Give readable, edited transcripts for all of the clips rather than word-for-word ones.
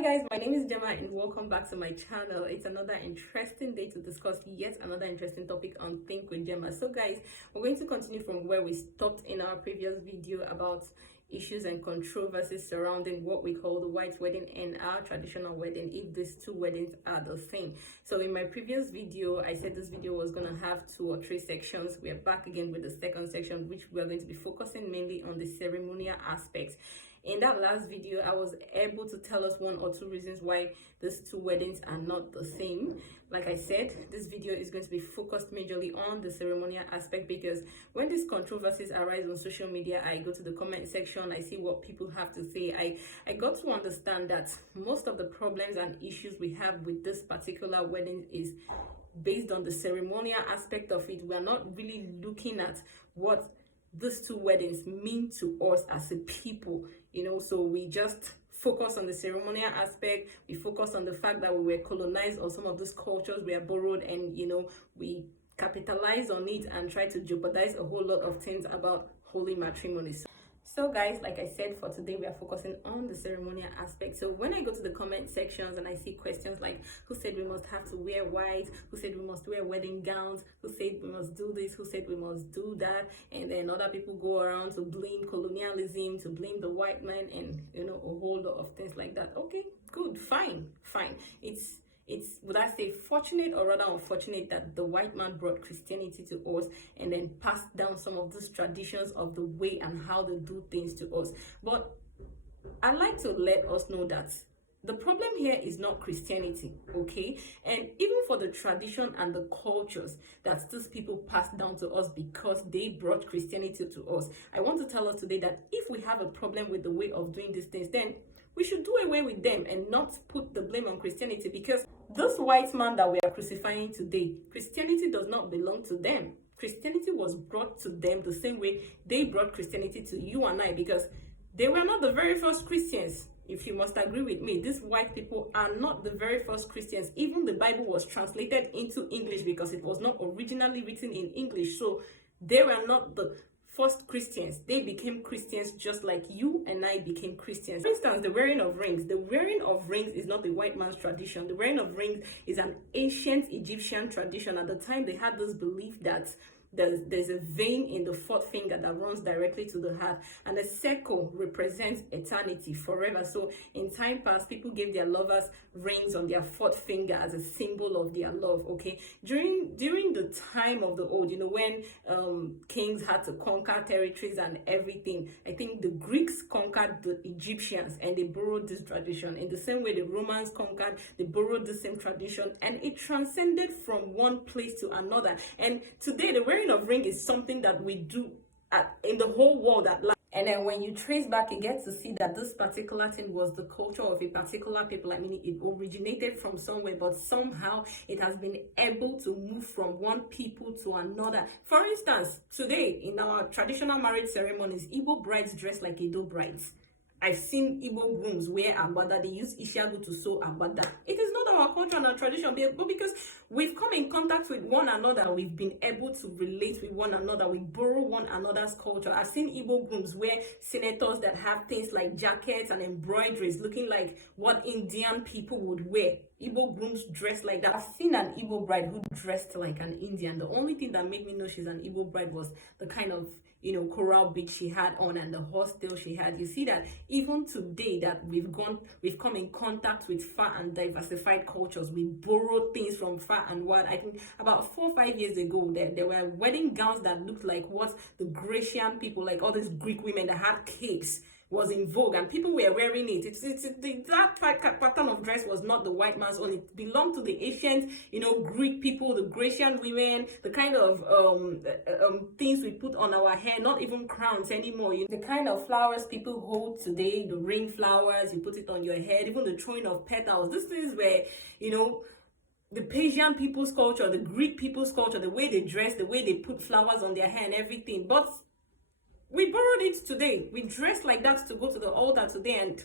Hi guys, my name is Gemma and welcome back to my channel. It's another interesting day to discuss yet another interesting topic on Think with Gemma. So guys, we're going to continue from where we stopped in our previous video about issues and controversies surrounding what we call the white wedding and our traditional wedding, if these two weddings are the same. So in my previous video, I said this video was going to have 2 or 3 sections. We are back again with the second section, which we are going to be focusing mainly on the ceremonial aspects. In that last video, I was able to tell us 1 or 2 reasons why these 2 weddings are not the same. Like I said, this video is going to be focused majorly on the ceremonial aspect, because when these controversies arise on social media, I go to the comment section, I see what people have to say. I got to understand that most of the problems and issues we have with this particular wedding is based on the ceremonial aspect of it. We are not really looking at what these 2 weddings mean to us as a people, so we just focus on the ceremonial aspect. We focus on the fact that we were colonized, or some of these cultures were borrowed, and we capitalize on it and try to jeopardize a whole lot of things about holy matrimony. So guys, like I said, for today we are focusing on the ceremonial aspect. So when I go to the comment sections and I see questions like, who said we must have to wear white, who said we must wear wedding gowns, who said we must do this, who said we must do that, and then other people go around to blame colonialism, to blame the white man, and a whole lot of things like that. Okay, good, fine. It's, would I say, fortunate or rather unfortunate that the white man brought Christianity to us and then passed down some of these traditions of the way and how they do things to us. But I'd like to let us know that the problem here is not Christianity, okay? And even for the tradition and the cultures that these people passed down to us because they brought Christianity to us, I want to tell us today that if we have a problem with the way of doing these things, then we should do away with them and not put the blame on Christianity, because this white man that we are crucifying today, Christianity does not belong to them. Christianity was brought to them the same way they brought Christianity to you and I, because they were not the very first Christians. If you must agree with me, these white people are not the very first Christians. Even the Bible was translated into English because it was not originally written in English. So they were not the first Christians. They became Christians just like you and I became Christians. For instance, the wearing of rings. The wearing of rings is not the white man's tradition. The wearing of rings is an ancient Egyptian tradition. At the time, they had this belief that there's a vein in the 4th finger that runs directly to the heart, and a circle represents eternity, forever. So in time past, people gave their lovers rings on their 4th finger as a symbol of their love. Okay, during the time of the old, when kings had to conquer territories and everything, I think the Greeks conquered the Egyptians and they borrowed this tradition. In the same way the Romans conquered, they borrowed the same tradition, and it transcended from one place to another. And today the wearing of ring is something that we do in the whole world at large. And then when you trace back, you get to see that this particular thing was the culture of a particular people. I mean, it originated from somewhere, but somehow it has been able to move from one people to another. For instance, today in our traditional marriage ceremonies, Igbo brides dress like Edo brides. I've seen Igbo grooms wear agbada. They use ishagu to sew agbada. It is not our culture and our tradition, but because we've come in contact with one another, we've been able to relate with one another. We borrow one another's culture. I've seen Igbo grooms wear senators that have things like jackets and embroideries, looking like what Indian people would wear. Igbo grooms dress like that. I've seen an Igbo bride who dressed like an Indian. The only thing that made me know she's an Igbo bride was the kind of coral bead she had on and the horse tail she had. You see that even today that we've come in contact with far and diversified cultures. We borrow things from far and wide. I think about 4 or 5 years ago, there were wedding gowns that looked like what the Grecian people, like all these Greek women that had capes, was in vogue, and people were wearing it. That pattern of dress was not the white man's own. It belonged to the ancient, Greek people, the Grecian women, the kind of things we put on our hair, not even crowns anymore. The kind of flowers people hold today, the ring flowers, you put it on your head, even the throwing of petals. This is where, the Persian people's culture, the Greek people's culture, the way they dress, the way they put flowers on their hair and everything. But we borrowed it today. We dress like that to go to the altar today, and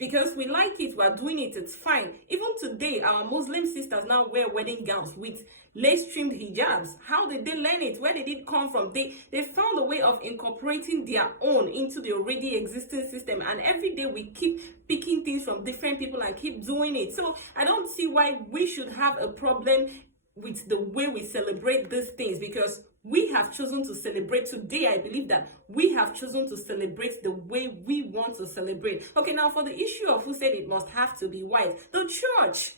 because we like it, we're doing it, it's fine. Even today, our Muslim sisters now wear wedding gowns with lace-trimmed hijabs. How did they learn it? Where did it come from? They found a way of incorporating their own into the already existing system, and every day we keep picking things from different people and keep doing it. So I don't see why we should have a problem with the way we celebrate these things, because we have chosen to celebrate today. I believe that we have chosen to celebrate the way we want to celebrate. Okay, now for the issue of who said it must have to be white, the church.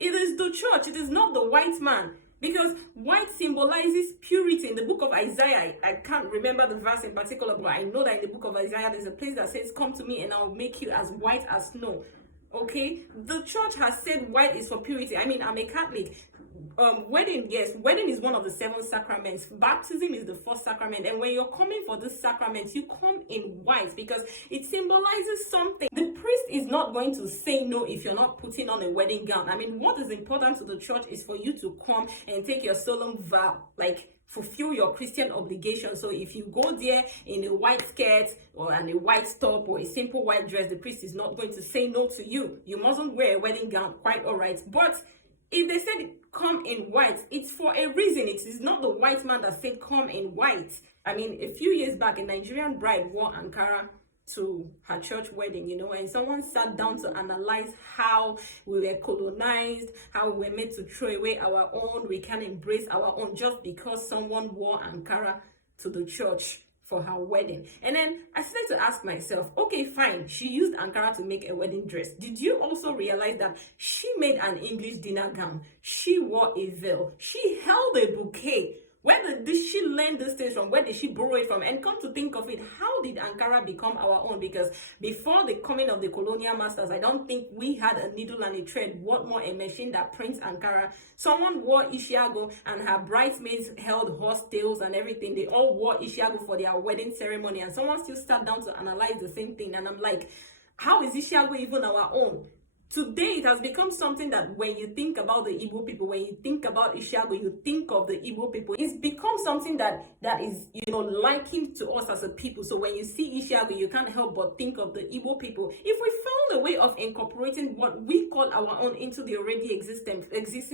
It is the church. It is not the white man, because white symbolizes purity. In the book of Isaiah, I can't remember the verse in particular, but I know that in the book of Isaiah there's a place that says, "Come to me and I'll make you as white as snow." Okay, the church has said white is for purity. I mean, I'm a Catholic. Wedding, yes, wedding is one of the 7 sacraments. Baptism is the first sacrament, and when you're coming for this sacrament, you come in white because it symbolizes something. The priest is not going to say no if you're not putting on a wedding gown. I mean, what is important to the church is for you to come and take your solemn vow, like fulfill your Christian obligation. So if you go there in a white skirt or a white top or a simple white dress, the priest is not going to say no to you. You mustn't wear a wedding gown, quite all right. But if they said come in white, it's for a reason. It is not the white man that said come in white. I mean, a few years back, a Nigerian bride wore Ankara to her church wedding, and someone sat down to analyze how we were colonized, how we were made to throw away our own, we can embrace our own just because someone wore Ankara to the church for her wedding. And then I started to ask myself, okay, fine, she used Ankara to make a wedding dress. Did you also realize that she made an English dinner gown? She wore a veil. She held a bouquet. Where did she learn these things from? Where did she borrow it from? And come to think of it, how did Ankara become our own? Because before the coming of the colonial masters, I don't think we had a needle and a thread. What more, a machine that prints Ankara? Someone wore Ishiago, and her bridesmaids held horse tails and everything. They all wore Ishiago for their wedding ceremony, and someone still sat down to analyze the same thing. And I'm like, how is Ishiago even our own? Today, it has become something that when you think about the Igbo people, when you think about Ishiago, you think of the Igbo people. It's become something that is, likened to us as a people. So when you see Ishiago, you can't help but think of the Igbo people. If we found a way of incorporating what we call our own into the already existing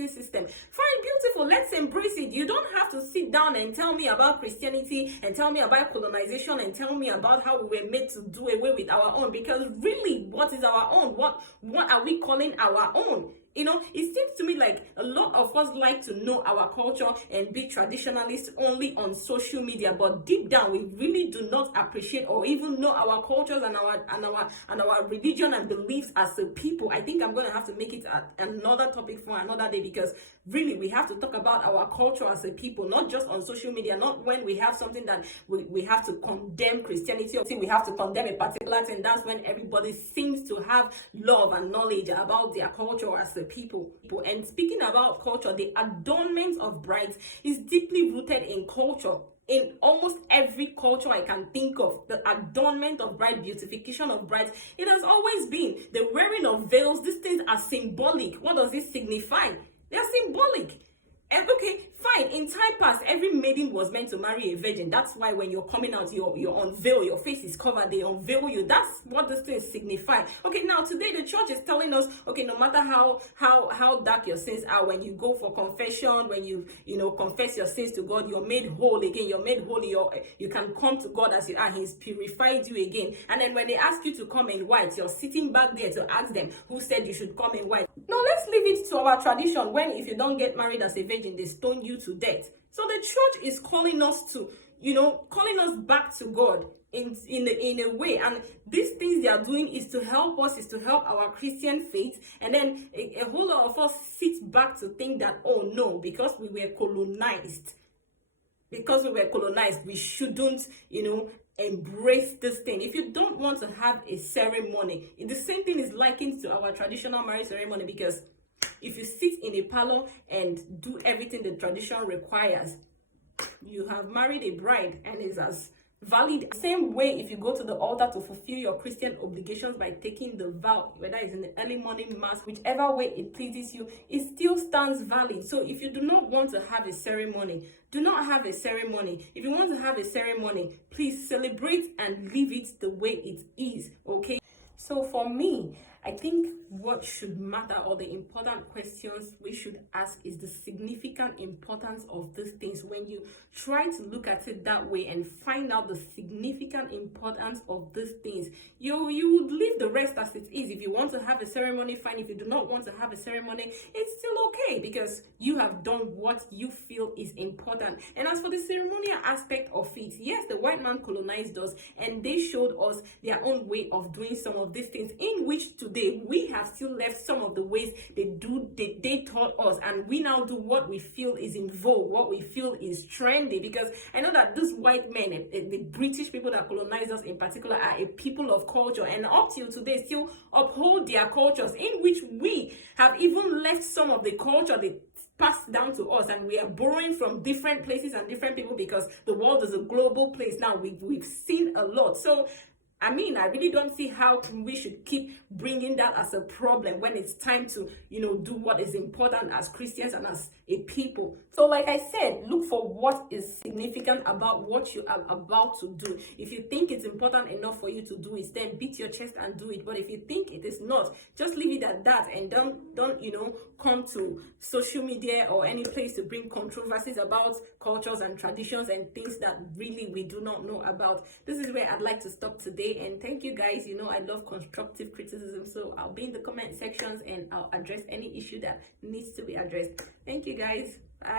system, fine, beautiful, let's embrace it. You don't have to sit down and tell me about Christianity and tell me about colonization and tell me about how we were made to do away with our own. Because really, what is our own? What are we calling our own? It seems to me like a lot of us like to know our culture and be traditionalists only on social media, but deep down we really do not appreciate or even know our cultures and our religion and beliefs as a people. I think I'm going to have to make it another topic for another day, because really we have to talk about our culture as a people, not just on social media, not when we have something that we have to condemn Christianity or we have to condemn a particular thing. That's when everybody seems to have love and knowledge about their culture as a people. And speaking about culture, the adornment of brides is deeply rooted in culture. In almost every culture I can think of, the adornment of bride, beautification of brides, it has always been. The wearing of veils, these things are symbolic. What does this signify? They are symbolic. And okay, fine, in time past, every maiden was meant to marry a virgin. That's why when you're coming out, you unveil, your face is covered, they unveil you. That's what these things signify. Okay, now today the church is telling us, okay, no matter how dark your sins are, when you go for confession, when you confess your sins to God, you're made whole again. You're made holy. You can come to God as you are. He's purified you again. And then when they ask you to come in white, you're sitting back there to ask them, who said you should come in white? No, let's leave it to our tradition. When if you don't get married as a virgin, they stone you to death. So the church is calling us to, calling us back to God in a way. And these things they are doing is to help us, is to help our Christian faith. And then a whole lot of us sit back to think that, oh no, because we were colonized, we shouldn't, embrace this thing. If you don't want to have a ceremony, the same thing is likened to our traditional marriage ceremony, because if you sit in a parlor and do everything the tradition requires, you have married a bride and is as valid. Same way, if you go to the altar to fulfill your Christian obligations by taking the vow, whether it's in the early morning mass, whichever way it pleases you, it still stands valid. So if you do not want to have a ceremony, do not have a ceremony. If you want to have a ceremony, please celebrate and leave it the way it is, okay? So for me, I think what should matter, or the important questions we should ask, is the significant importance of these things. When you try to look at it that way and find out the significant importance of these things, you would leave the rest as it is. If you want to have a ceremony, fine. If you do not want to have a ceremony, it's still okay, because you have done what you feel is important. And as for the ceremonial aspect of it, yes, the white man colonized us, and they showed us their own way of doing some of these things, in which today we have still left some of the ways they taught us, and we now do what we feel is in vogue, what we feel is trendy. Because I know that these white men, the British people that colonized us in particular, are a people of culture, and up till today still uphold their cultures, in which we have even left some of the culture they passed down to us, and we are borrowing from different places and different people, because the world is a global place now. We've seen a lot. So I mean, I really don't see how we should keep bringing that as a problem when it's time to, do what is important as Christians and as a people. So like I said, look for what is significant about what you are about to do. If you think it's important enough for you to do it, then beat your chest and do it. But if you think it is not, just leave it at that, and don't come to social media or any place to bring controversies about cultures and traditions and things that really we do not know about. This is where I'd like to stop today, and thank you guys. I love constructive criticism, so I'll be in the comment sections and I'll address any issue that needs to be addressed. Thank you guys. Bye.